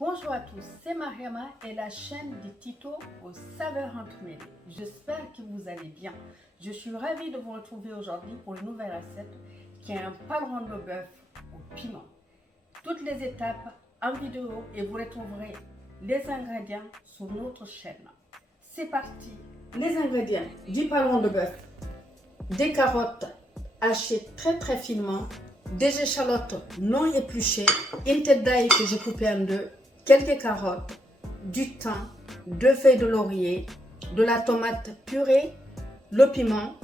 Bonjour à tous, c'est Mariama et la chaîne des tutos aux saveurs entremêlées. J'espère que vous allez bien. Je suis ravie de vous retrouver aujourd'hui pour une nouvelle recette qui est un paleron de bœuf au piment. Toutes les étapes en vidéo et vous retrouverez les ingrédients sur notre chaîne. C'est parti. Les ingrédients du paleron de bœuf: des carottes hachées très finement, des échalotes non épluchées, une tête d'ail que j'ai coupée en deux, quelques carottes, du thym, 2 feuilles de laurier, de la tomate purée, le piment,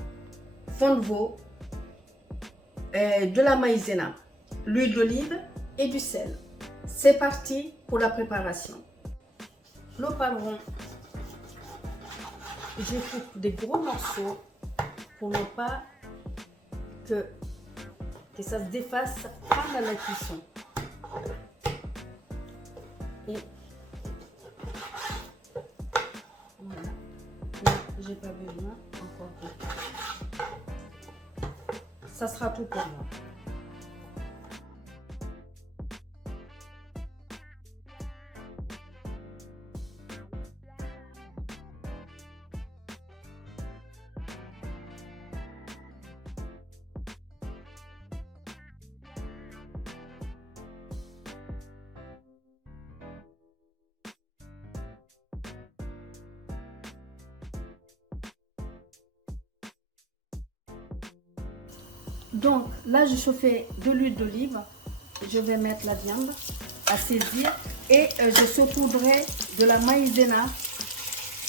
fond de veau, de la maïzena, l'huile d'olive et du sel. C'est parti pour la préparation. Le paleron, j'ai coupe des gros morceaux pour ne pas que ça se défasse pendant la cuisson. Et voilà, là j'ai pas besoin encore de... Ça sera tout pour moi. Donc là, j'ai chauffé de l'huile d'olive. Je vais mettre la viande à saisir et je saupoudrerai de la maïzena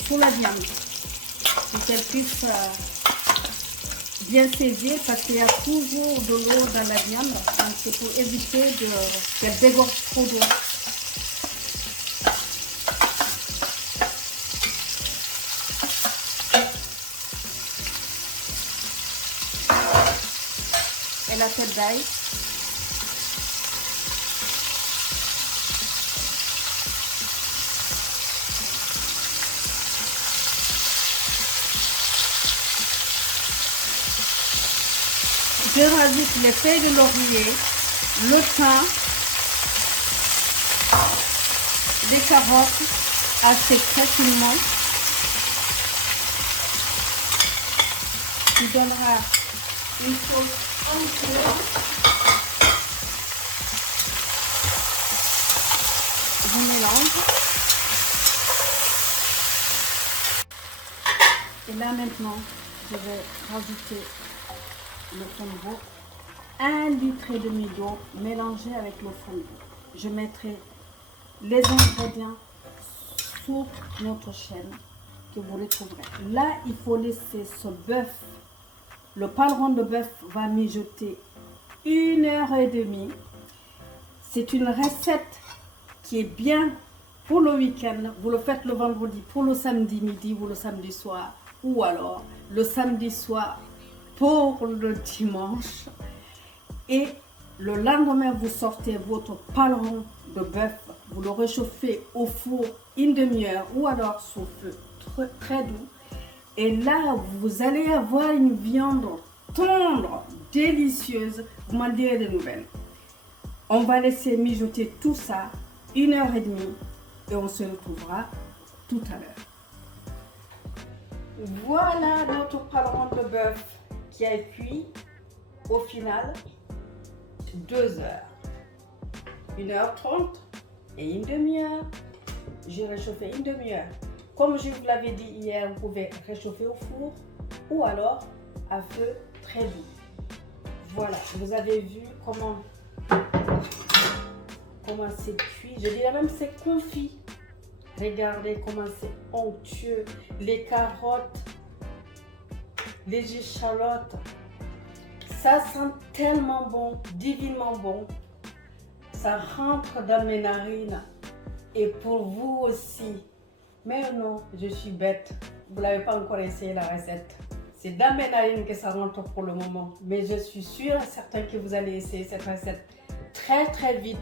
sur la viande pour qu'elle puisse bien saisir, parce qu'il y a toujours de l'eau dans la viande. Donc c'est pour éviter qu'elle dégorge trop d'eau. Et la tête d'ail. Je rajoute les feuilles de laurier, le thym, les carottes assez très finement, qui donnera une sauce onctueuse. Je mélange. Et là maintenant, je vais rajouter le fond de veau, 1,5 litre d'eau mélangée avec le fond de veau. Je mettrai les ingrédients sur notre chaîne que vous retrouverez. Là, il faut laisser ce bœuf. Le paleron de bœuf va mijoter 1h30. C'est une recette qui est bien pour le week-end. Vous le faites le vendredi, pour le samedi midi ou le samedi soir, ou alors le samedi soir pour le dimanche. Et le lendemain, vous sortez votre paleron de bœuf, vous le réchauffez au four une demi-heure ou alors sur feu très doux. Et là, vous allez avoir une viande tendre, délicieuse. Vous m'en direz des nouvelles. On va laisser mijoter tout ça 1h30 et on se retrouvera tout à l'heure. Voilà notre paleron de bœuf qui a cuit au final 2 heures, 1h30 et une demi-heure. J'ai réchauffé une demi-heure. Comme je vous l'avais dit hier, vous pouvez réchauffer au four ou alors à feu très doux. Voilà, vous avez vu comment c'est cuit. Je dirais même c'est confit. Regardez comment c'est onctueux. Les carottes, les échalotes, ça sent tellement bon, divinement bon. Ça rentre dans mes narines et pour vous aussi. Mais non, je suis bête. Vous n'avez pas encore essayé la recette. C'est dans mes narines que ça rentre pour le moment. Mais je suis sûre et certain que vous allez essayer cette recette très vite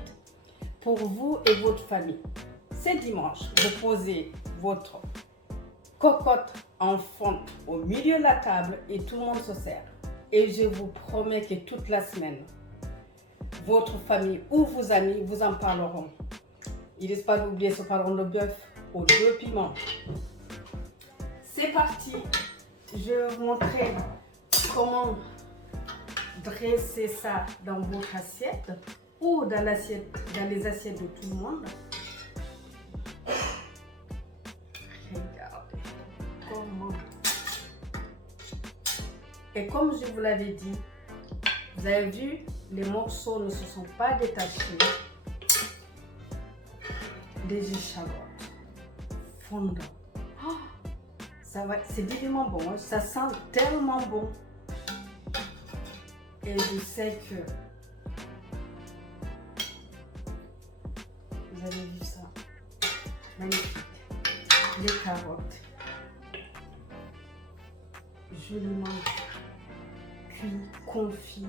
pour vous et votre famille. C'est dimanche. Vous posez votre cocotte en fonte au milieu de la table et tout le monde se sert. Et je vous promets que toute la semaine, votre famille ou vos amis vous en parleront. il ne risque pas d'oublier ce pardon de bœuf aux 2 piments. C'est parti. Je vais vous montrer comment dresser ça dans votre assiette ou dans les assiettes de tout le monde. Regardez comment. Et comme je vous l'avais dit, vous avez vu, les morceaux ne se sont pas détachés des échalotes fondant. Oh, c'est divinement bon, hein? Ça sent tellement bon. Et je sais que vous avez vu ça. Magnifique. Les carottes. Joliment cuit, confit.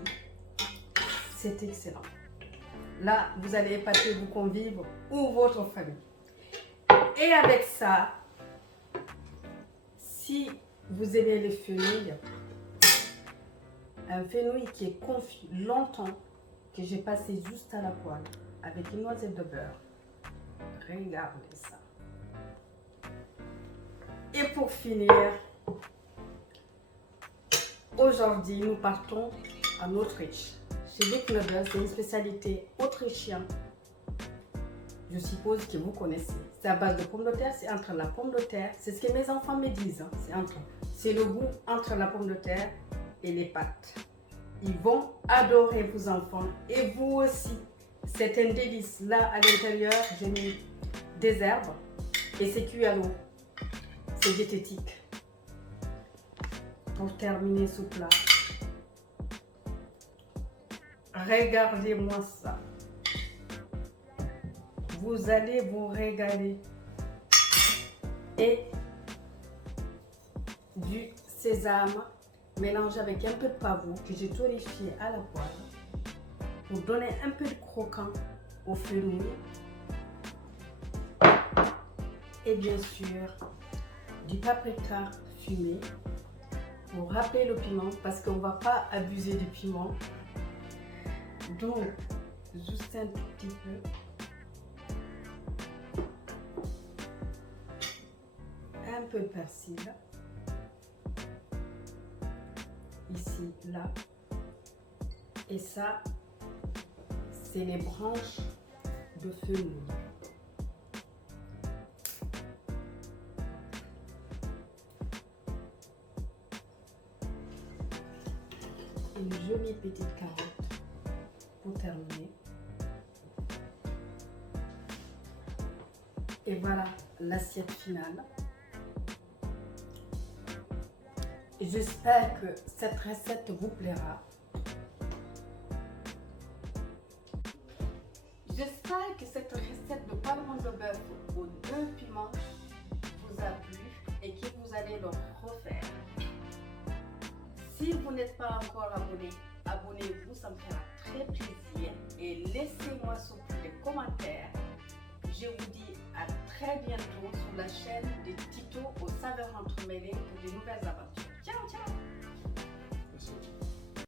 C'est excellent. Là, vous allez épater vos convives ou votre famille. Et avec ça, si vous aimez les fenouils, un fenouil qui est confit longtemps, que j'ai passé juste à la poêle avec une noisette de beurre. Regardez ça. Et pour finir, aujourd'hui, nous partons en Autriche. Chez Big Knödel, c'est une spécialité autrichienne. Je suppose que vous connaissez. C'est à base de pommes de terre, c'est entre la pomme de terre. C'est ce que mes enfants me disent. Hein. C'est le goût entre la pomme de terre et les pâtes. Ils vont adorer vos enfants et vous aussi. C'est un délice. Là, à l'intérieur, j'ai mis des herbes et c'est cuit à l'eau. C'est diététique. Pour terminer ce plat, regardez-moi ça. Vous allez vous régaler. Et du sésame mélangé avec un peu de pavot que j'ai torréfié à la poêle pour donner un peu de croquant au fenouil. Et bien sûr, du paprika fumé pour rappeler le piment parce qu'on ne va pas abuser du piment. Donc, juste un tout petit peu. Un peu de persil. Ici, là. Et ça, c'est les branches de fenouil. Une jolie petite carotte pour terminer. Et voilà l'assiette finale. J'espère que cette recette vous plaira. J'espère que cette recette de pardon de bœuf aux 2 piments vous a plu et que vous allez le refaire. Si vous n'êtes pas encore abonné, abonnez-vous, ça me fera très plaisir. Et laissez-moi surtout des commentaires. Je vous dis à très bientôt sur la chaîne des Tito aux saveurs entremêlées pour de nouvelles aventures. Ciao, ciao! Merci.